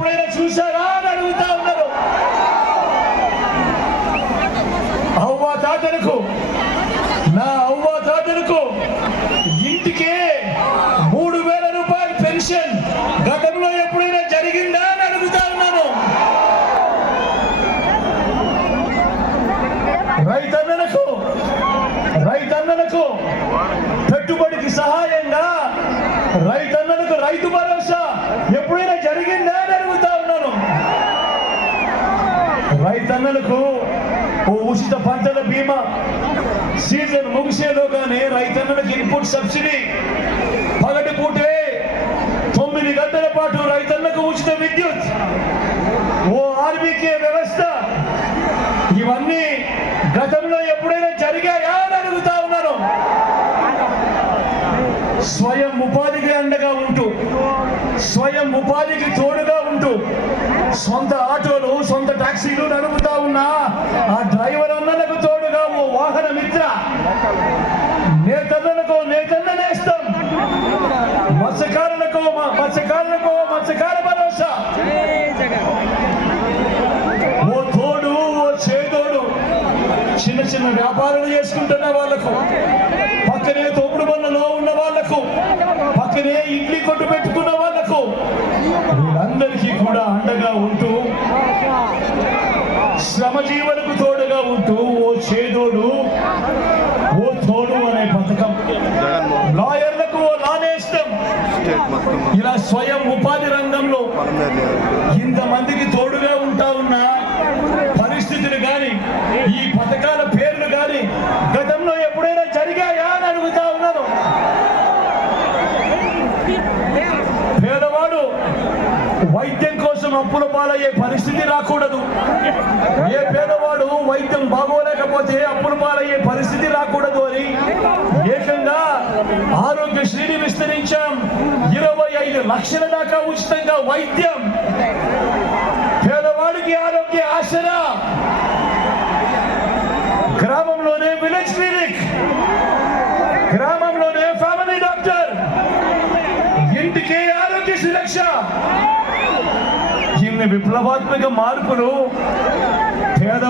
ఎప్పుడైనా చూసారా అని అడుగుతా ఉన్నారు. అవ్వ తాతలకు, నా అవ్వ తాతలకు ఇంటికి 3,000 రూపాయలు పెన్షన్ గతంలో ఎప్పుడైనా జరిగిందా అని అడుగుతా ఉన్నాను. రైతన్నలకు పెట్టుబడికి సహాయంగా రైతన్నలకు రైతు భరోసా ఎప్పుడైనా జరిగిందా అని అడుగుతా ఉన్నాను. రైతన్నలకు ఓ ఉచిత పంటల బీమా, సీజన్ ముగిసేలోగానే రైతన్నలకు ఇన్పుట్ సబ్సిడీ, పగటి పూటే 9 గంటల పాటు రైతన్నకు ఉచిత విద్యుత్, ఓ ఆర్బీకే వ్యవస్థ, ఇవన్నీ గతంలో ఎప్పుడైనా జరిగాయా అని అడుగుతా ఉన్నాను. స్వయం ఉపాధికి అండగా ఉంటూ, స్వయం ఉపాధికి తోడుగా ఉంటూ సొంత ఆటోలు, సొంత టాక్సీలు నడుపుతా ఉన్నా ఆ డ్రైవర్ అన్నలకు తోడుగా ఓ వాహన మిత్ర, నేతన్నలకు నేతన్న నేస్తం, మత్స్యకారులకు మత్స్యకార భరోసా, ఓ తోడు ఓ చేదోడు, చిన్న చిన్న వ్యాపారాలు చేసుకుంటున్న వాళ్లకు, పక్కనే తోపుడు బండ్లలో ఉన్న వాళ్లకు, పక్కనే ఇడ్లీ కొట్టు పెట్టుకున్న వాళ్లకు, వీళ్ళందరికీ కూడా అండగా ఉంటూ శ్రమజీవులకు తోడుగా ఉంటూ ఓ చేదోడు ఓ తోడు అనే పథకం, లాయర్లకు ఓ లానేస్తం, ఇలా స్వయం ఉపాధి రంగంలో ఇంతమందికి తోడుగా ఉంటా ఉన్న పరిస్థితులు కానీ, ఈ పథకాల పేర్లు కానీ గతంలో ఎప్పుడైనా జరిగాయా అని అడుగుతా ఉన్నాను. పేదవాడు వైద్యం కోసం అప్పుల పాలయ్యే పరిస్థితి రాకూడదు. ఏ పేదవాడు వైద్యం బాగోలేకపోతే అప్పుల పాలయ్యే పరిస్థితి రాకూడదు అని ఏకంగా ఆరోగ్యశ్రీని విస్తరించాం. 25 లక్షల దాకా ఉచితంగా వైద్యం, పేదవాడికి ఆరోగ్య ఆసరా, గ్రామంలోనే విలేజ్ క్లినిక్, గ్రామంలోనే ఫ్యామిలీ డాక్టర్, ఇంటికి ఆరోగ్య సురక్ష. ఇన్ని విప్లవాత్మక మార్పులు పేదవాడు